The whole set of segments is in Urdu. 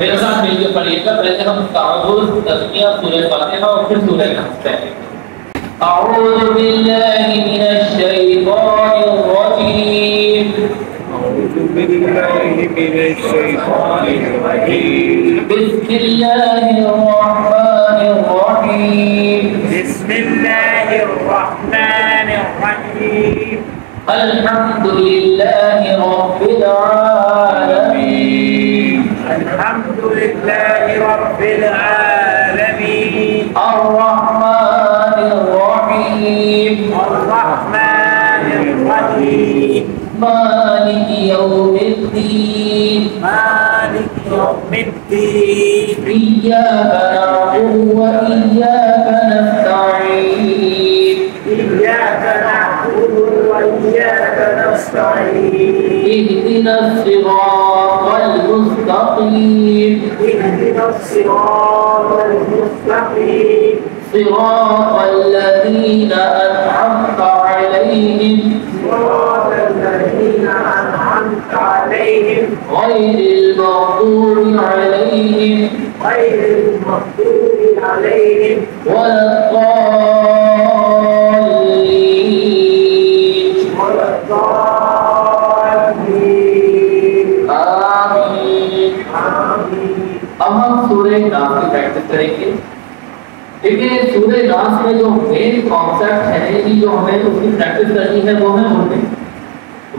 میرے ساتھ مل کے پڑھیے گا. پہلے ہم تعوذ تسمیہ سورہ فاتحہ اور پھر سورہ نحل پڑھیں گے. اعوذ باللہ من الشیطان الرجیم. اعوذ باللہ من الشیطان الرجیم. بسم اللہ الرحمن الرحیم. بسم اللہ الرحمن الرحیم. الحمد للہ رب العالمین. الحمد للہ رب العالمین. الرحمن الرحیم. الرحمن الرحیم. مالک یوم الدین. مالک یوم الدین. إياك نعبد وإياك نستعين. إياك نعبد وإياك نستعين. اهدنا الصراط المستقيم. اهدنا الصراط المستقيم. صراط الذين أنعمت عليهم صراط الذين أنعمت عليهم غير المغضوب عليهم غير المغضوب عليهم ولا الضالين. ولا الضالين. آمين. آمين. اب ہم سورہ ناس کی پریکٹس کریں گے. دیکھیں سورہ ناس میں جو مین کانسیپٹ ہے جو ہمیں اس کی پریکٹس کرنی ہے وہ ہے گھٹنے.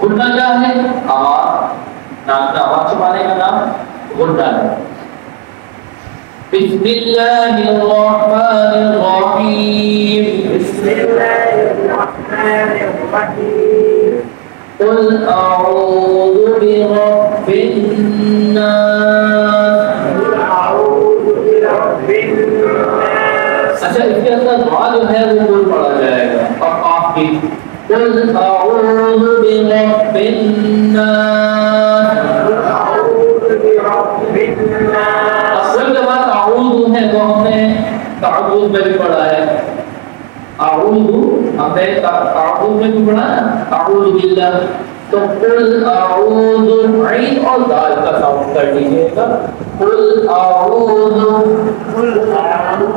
گھٹنا کیا ہے؟ آواز، ناک میں آواز چھپانے کا نام گھٹنا ہے. بسم اللہ الرحمن الرحیم. بسم الله الرحمن الرحيم. قل اعوذ برب الناس. قل أعوذ برب الناس. اچھا اس کے اندر دعا جو ہے وہ قل پڑھا جائے گا اور آپ بھی قل اعوذ برب الناس. قل أعوذ برب الناس. اصل کے بعد اعوذ ہے وہ ہم نے تعوذ میں بھی پڑھا ہے. اعوذ ہم نے تعوذ میں بھی پڑھا ہے اعوذ باللہ. تو قل اعوذ عین اور دال کا ساؤنڈ کر لیجیے گا. قل اعوذ قل أعوذ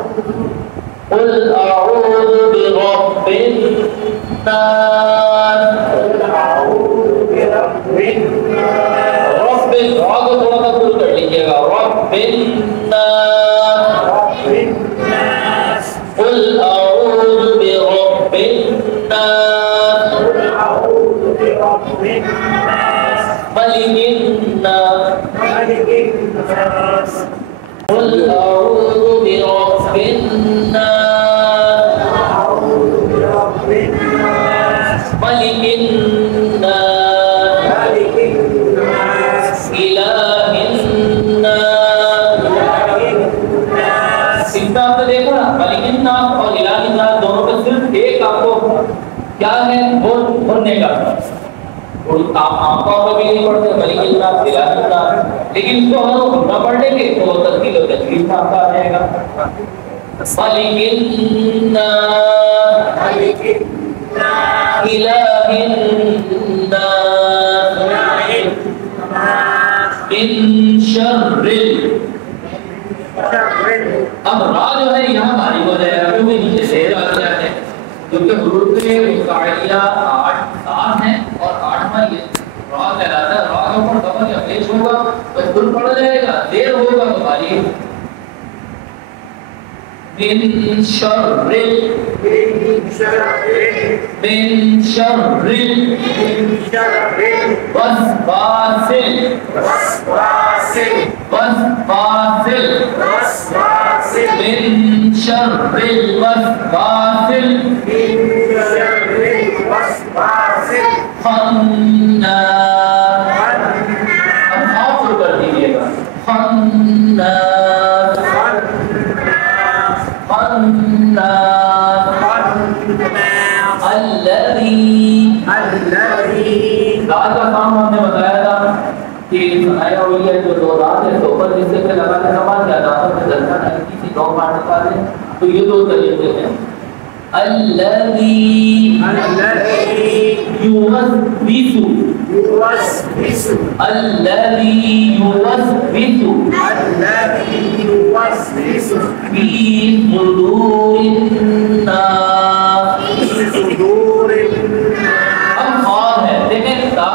قل اعوذ برب الناس. قل أعوذ برب الناس. رب دعا کو تھوڑا سا پور کر لیجیے گا. رب الناس. رب الناس. قل اعوذ برب الناس. قل أعوذ برب الناس. ملك الناس. ملك الناس. قل اعوذ برب الناس. أعوذ برب الناس. ملك الناس. ملك الناس. إله الناس. إله الناس. اس میں آپ نے دیکھا ملک الناس اور الہ الناس دونوں میں صرف ایک آپ کو کیا ہے بولنے کا. آپ عام طور پر بھی نہیں پڑھتے ملک الناس الہ الناس، لیکن اس کو ہم گھٹنا پڑھ لیں گے تو وہ ترتیل و تجوید میں آتا رہے گا. ملک الناس. ملك الناس. الہ الناس. إله الناس. من شر شر. اب را جو ہے یہاں بھاری ہو جائے گا کیونکہ نیچے زیر آ جاتے ہیں، کیونکہ حروف متعالیہ 8 ہیں اور 8واں یہ را کہلاتا ہے. را کے اوپر ضمہ یا پیش ہوگا تو کل پڑ جائے گا، دیر ہوگا تو بھاری. من شر من شر. من شر من شر. وسواس وسواس. وسواس وسواس. من شر الوسواس من شر الوسواس خناس. الخناس. اب آپ شروع کر دیجیے گا. خناس. الخناس. خناس. الخناس. الذي الذي دال کا کام ہم نے بتایا تھا کہ آیا ہوئی ہے جو دو دال ہے تو اوپر جس سے لگا کے سوال کیا دانتوں میں درجہ ہلکی سی دو پارٹ نکالے تو یہ دو طریقے ہیں. الذي يوسوس. يوسوس. الذي يوسوس. الذي يوسوس في صدور الناس. في صدور الناس. اب خال ہے، دیکھیں تا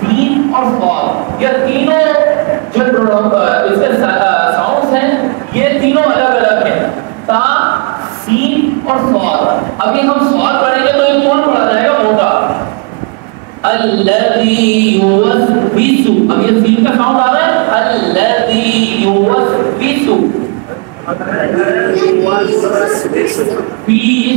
سین اور خال یہ تینوں جو اس کے ساؤنڈز ہیں یہ تینوں الگ الگ ہیں، تا سین اور صاد. ابھی ہم صاد پڑھیں گے تو یہ کون پڑھا جائے گا؟ موٹا. الذی یوسوس، اب یہ سین کا ساؤنڈ آ رہا ہے، الذی یوسوس فی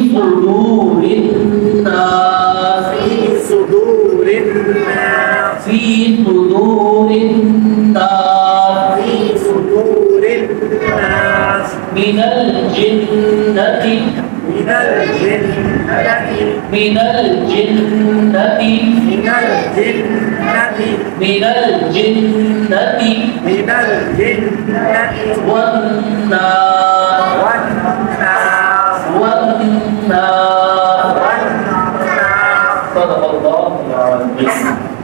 صدور الناس. في صدور الناس. فی صدور الناس في صدور الناس. من الجنة من الجنة. من الجنة من الجنة. من الجنة من الجنة. والناس والناس. والناس. والناس. صدق الله العظيم.